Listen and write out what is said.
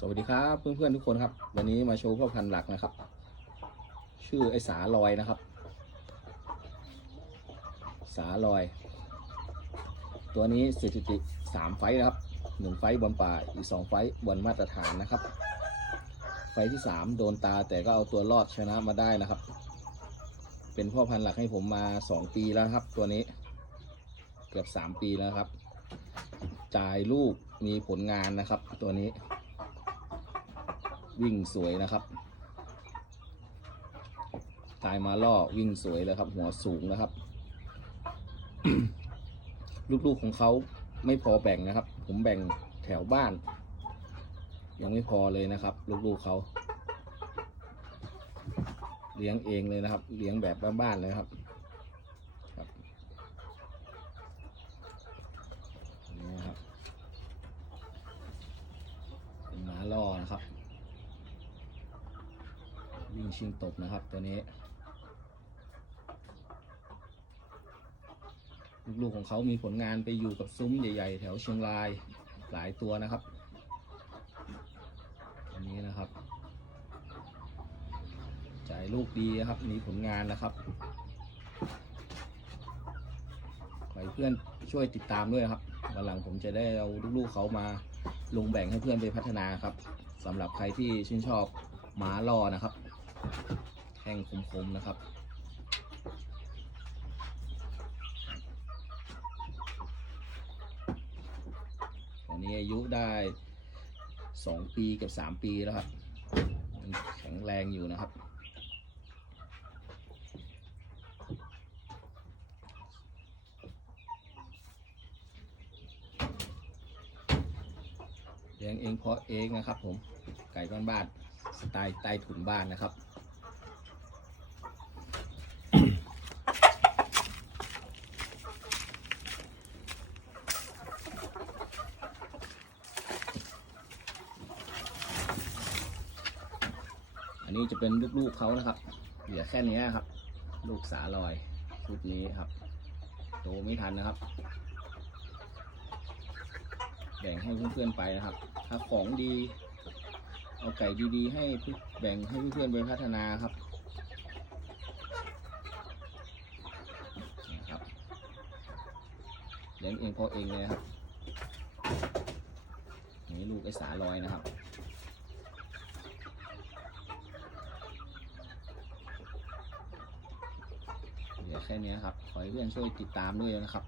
สวัสดีครับเพื่อนๆทุกคนครับ วันนี้มาโชว์พ่อพันธุ์หลักนะครับ ชื่อไอสาลอยนะครับ สาลอย ตัวนี้สถิติสามไฟนะครับหนึ่งไฟบอลป่าอีกสองไฟบอลมาตรฐานนะครับ ไฟที่สามโดนตาแต่ก็เอาตัวรอดชนะมาได้นะครับ เป็นพ่อพันธุ์หลักให้ผมมาสองปีแล้วครับ ตัวนี้ เกือบสามปีแล้วครับ จ่ายลูกมีผลงานนะครับ ตัวนี้ วิ่งสวยนะครับตายมาล่อวิ่งสวยเลยครับ หัวสูงนะครับ ลูกๆของเขาไม่พอแบ่งนะครับ ผมแบ่งแถวบ้าน ยังไม่พอเลยนะครับ ลูกๆเขาเลี้ยงเองเลยนะครับ เลี้ยงแบบบ้านๆเลยครับครับนี่นะครับเป็นหมาล่อนะครับ วิ่งชิงตบนะครับตัวนี้ ลูกๆของเขามีผลงานไปอยู่กับซุ้มใหญ่ ๆ แถวเชียงรายหลายตัวนะครับอันนี้นะครับจ่ายลูกดีนะครับมีผลงานนะครับขอให้เพื่อนช่วยติดตามด้วยครับวันหลังผมจะได้เอาลูกๆเขามาลงแบ่งให้เพื่อนไปพัฒนาครับสำหรับใครที่ชื่นชอบหมาล่อนะครับ แท่งคมๆนะครับตอนนี้อายุได้สองปีกับสามปีแล้วครับ ยังแข็งแรงอยู่นะครับ เลี้ยงเองเพาะเองนะครับผมไก่บ้านๆสไตล์ใต้ถุนบ้านนะครับอันนี้จะเป็นลูกๆเขานะครับ เหลือแค่นี้ครับ ลูกสาลอยชุดนี้ครับโตไม่ทันนะครับ แบ่งให้เพื่อนๆไปนะครับ ถ้าของดี เอาไก่ดีๆ ให้แบ่งให้เพื่อนๆไปพัฒนาครับนะครับเลี้ยงเองพาะเองเลยนะครับนี่ลูกไอ้สาลอยนะครับเหลือแค่นี้ครับ ขอให้เพื่อนช่วยติดตามด้วยนะครับ